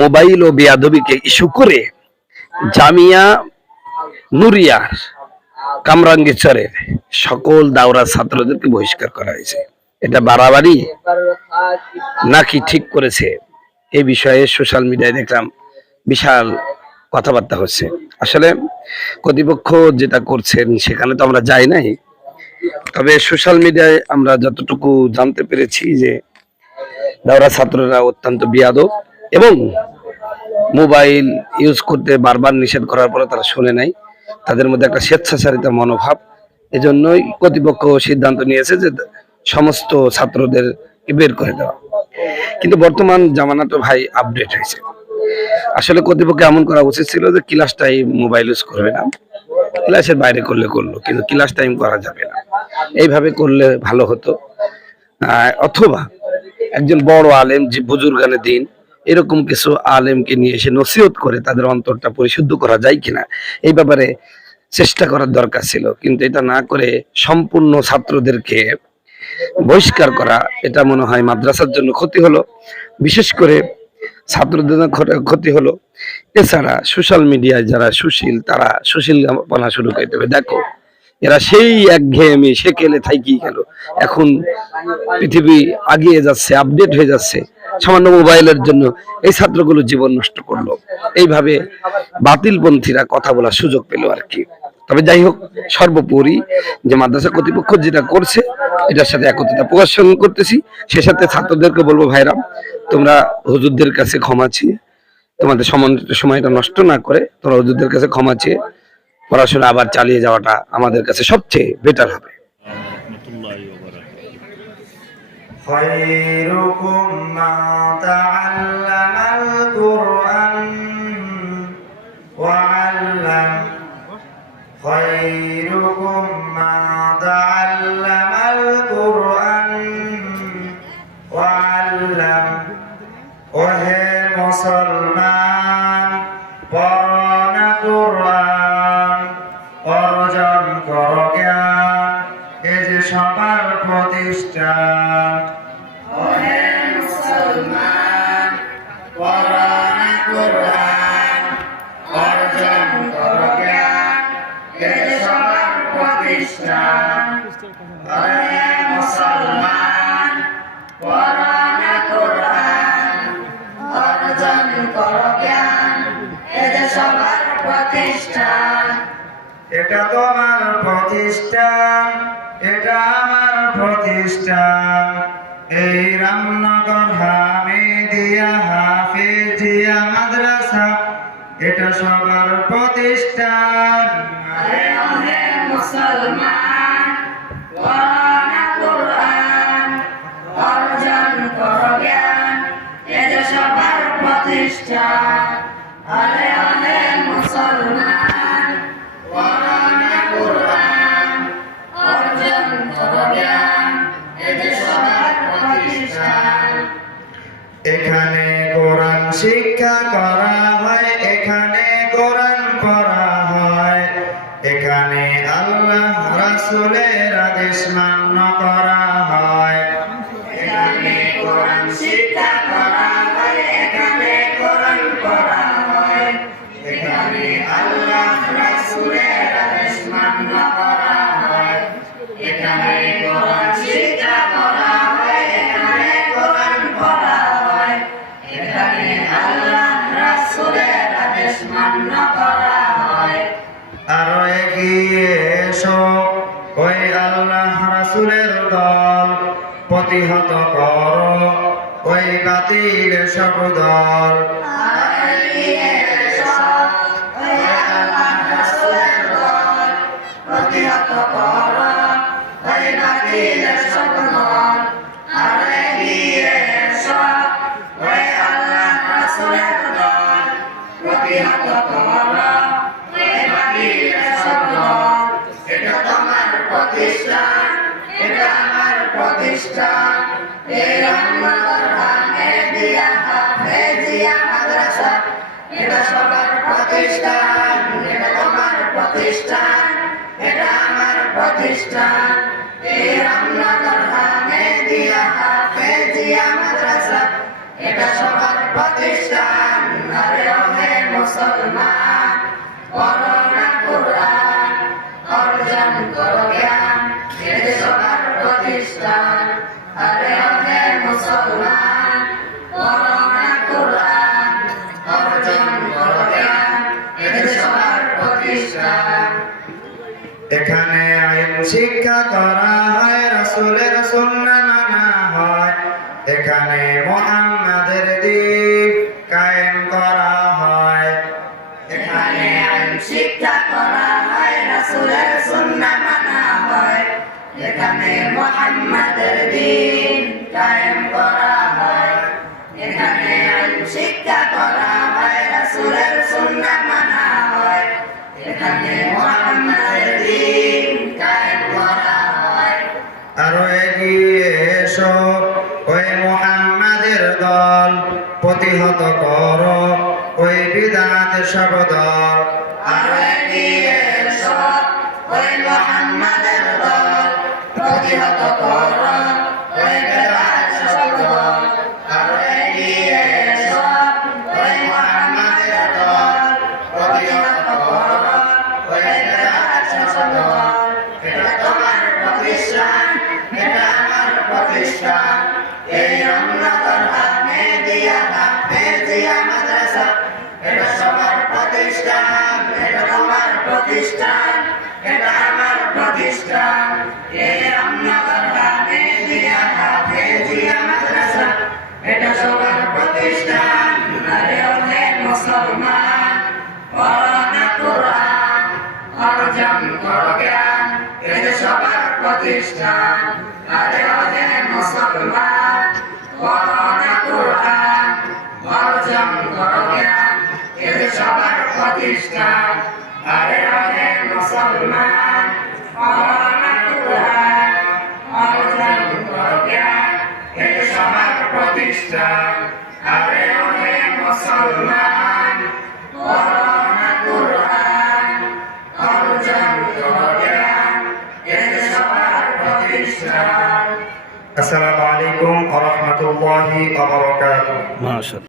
Mobile ও বেয়াদবিকে issue করে জামিয়া নুরিয়ার কামরাঙ্গীরচরের সকল দাওরা ছাত্রদেরকে বহিষ্কার করা হয়েছে। এটা বাড়াবাড়ি নাকি ঠিক করেছে, এই বিষয়ে সোশ্যাল মিডিয়ায় দেখলাম বিশাল কথাবার্তা হচ্ছে। আসলে কর্তৃপক্ষ যেটা করছেন সেখানে তো আমরা যাই নাই, তবে সোশ্যাল মিডিয়ায় আমরা যতটুকু জানতে পেরেছি যে দাওরা ছাত্ররা অত্যন্ত বেয়াদব এবং মোবাইল ইউজ করতে বারবার নিষেধ করার পরে তারা শুনে নাই। তাদের মধ্যে একটা স্বেচ্ছাচারিতা মনোভাব, এজন্যই কর্তৃপক্ষ সিদ্ধান্ত নিয়েছে যে সমস্ত ছাত্রদেরকে বের করে দেওয়া। কিন্তু বর্তমান জামানা তো ভাই আপডেট হয়েছে। আসলে কর্তৃপক্ষ এমন করা উচিত ছিল যে ক্লাস টাইম মোবাইল ইউজ করবে না, ক্লাসের বাইরে করলে করলো, কিন্তু ক্লাস টাইম করা যাবে না। এইভাবে করলে ভালো হতো। অথবা একজন বড় আলেম, যে বুজুর্গানে দিন, এরকম কিছু আলেমকে নিয়ে এসে নসিহত করে তাদের অন্তরটা পরিশুদ্ধ করা যায় কিনা এই ব্যাপারে চেষ্টা করার দরকার ছিল। কিন্তু এটা না করে সম্পূর্ণ ছাত্রদেরকে বহিষ্কার করা, এটা মনে হয় মাদ্রাসার জন্য ক্ষতি হলো, বিশেষ করে ছাত্রদের ক্ষতি হলো। এছাড়া সোশ্যাল মিডিয়ায় যারা সুশীল, তারা সুশীলপনা শুরু করে দেবে। দেখো, এরা সেই একঘেয়েমি সেকেলে থাকি গেল। এখন পৃথিবী আগিয়ে যাচ্ছে, আপডেট হয়ে যাচ্ছে, সামান্য মোবাইলের জন্য এই ছাত্রগুলো জীবন নষ্ট করলো। এইভাবে বাতিলপন্থীরা কথা বলার সুযোগ পেল আর কি। তবে যাই হোক, সর্বোপরি যে মাদ্রাসা কর্তৃপক্ষ যেটা করছে এটার সাথে একত্রতা প্রকাশ করতেছি। সে সাথে ছাত্রদেরকে বলবো, ভাইরা তোমরা হুজুরদের কাছে ক্ষমা চেয়ে, তোমাদের সময়টা নষ্ট না করে তোমরা হুজুরদের কাছে ক্ষমা চেয়ে পড়াশোনা আবার চালিয়ে যাওয়াটা আমাদের কাছে সবচেয়ে বেটার হবে। خيركم من تعلم القرآن وعلم خيركم من تعلم القرآن وعلم ওহে মুসলমান, পড় না কুরআন, অর্জন কর জ্ঞান, এ যে সবার প্রতিষ্ঠান। ওহে মুসলমান, পড় না কুরআন, অর্জন কর জ্ঞান, এ যে সবার প্রতিষ্ঠান। ওহে মুসলমান, পড় না কুরআন, অর্জন কর জ্ঞান, এ যে সবার প্রতিষ্ঠান। এটা তোমার প্রতিষ্ঠান, এটা আমার প্রতিষ্ঠান। এই রামনগর হামিদিয়া হাফিজিয়া মাদ্রাসা, এটা সবার প্রতিষ্ঠান। ওহে মুসলমান, পড় না কুরআন, অর্জন কর জ্ঞান, এ যে সবার প্রতিষ্ঠান। ওহে মুসলমান, পড় না কুরআন, অর্জন কর জ্ঞান, এ যে সবার প্রতিষ্ঠান। এখানে কোরআন শিক্ষা করা হয়, এখানে কোরআন পড়া হয়, এখানে আল্লাহ রাসূলের আদেশ মান্য করা হয়। এখানে কোরআন শিক্ষা করা হয়, এখানে কোরআন পড়া হয়, এখানে আল্লাহ রাসূলের আদেশ মান্য করা হয়। এখানে কোরআন শিক্ষা করা হয়, এখানে কোরআন পড়া হয়, এখানে আল্লাহ রাসূলের আদেশ মান্য করা হয়। আরো এগিয়ে এসো, ওই আল্লাহ রাসূলের দল, প্রতিহত করো ওই বাতিল সব দল। প্রতিহত করো ওই বাতিল সব দল। আর এগিয়ে এসো, ওই আল্লাহ রাসূলের দল, প্রতিহত করো ওই বাতিল সব দল। এটা তোমার প্রতিষ্ঠান, এটা আমার প্রতিষ্ঠান। এই রামনগর হামিদিয়া হাফিজিয়া মাদ্রাসা, এটা সবার প্রতিষ্ঠান, এটা তোমার প্রতিষ্ঠান, এটা আমার প্রতিষ্ঠান। এই রামনগর হামিদিয়া হাফিজিয়া মাদ্রাসা, এটা সবার প্রতিষ্ঠান, এখানে আইন শিক্ষা করা হয়, রাসূলের সুন্নাহ মানা হয়, এখানে মুহাম্মাদের দ্বীন কায়েম করা হয়। এখানে আইন শিক্ষা করা হয়, রাসূলের সুন্নাহ মানা হয়, এখানে মুহাম্মাদের দ্বীন কায়েম করা হয়। এখানে আইন শিক্ষা করা হয়, রাসূলের সুন্নাহ মানা হয়, এখানে মুহাম্মাদের দ্বীন কায়েম করা হয়। আরো এগিয়ে এসো, ওই মুহাম্মাদের দল, প্রতিহত করো ওই বিদআত সব দল। আরো এগিয়ে এসো, ওই মুহাম্মাদের দল, প্রতিহত করো ওই বেদাত সব দল। আরো এগিয়ে এসো, ওই মুহাম্মাদের দল, প্রতিহত করো ওই বেদাত সব দল। এটা তোমার প্রতিষ্ঠান, এটা আমার প্রতিষ্ঠান, এই রামনগর আহমেদিয়া হাফেজিয়া মাদ্রাসা। এটা সবার প্রতিষ্ঠান, এটা তোমার প্রতিষ্ঠান, এটা আমার প্রতিষ্ঠান, এই রামনগর আহমেদিয়া হাফেজিয়া মাদ্রাসা। এটা সবার প্রতিষ্ঠান। আরে ওহে মুসলমান, পড়ো না কুরআন, অর্জন করো জ্ঞান, এটা সবার প্রতিষ্ঠান। আরে ওহে মুসলমান, পড়ো না কুরআন, অর্জন করো জ্ঞান, এটা সবার প্রতিষ্ঠান। আরে ওহে মুসলমান, পড়ো না কুরআন, অর্জন করো জ্ঞান, এটা সবার প্রতিষ্ঠান। আরে ওহে মুসলমান, পড়ো না কুরআন, অর্জন করো জ্ঞান, এটা সবার প্রতিষ্ঠান। আসসালামু আলাইকুম ওয়া রাহমাতুল্লাহি ওয়া বারাকাতুহু। মাশাআল্লাহ।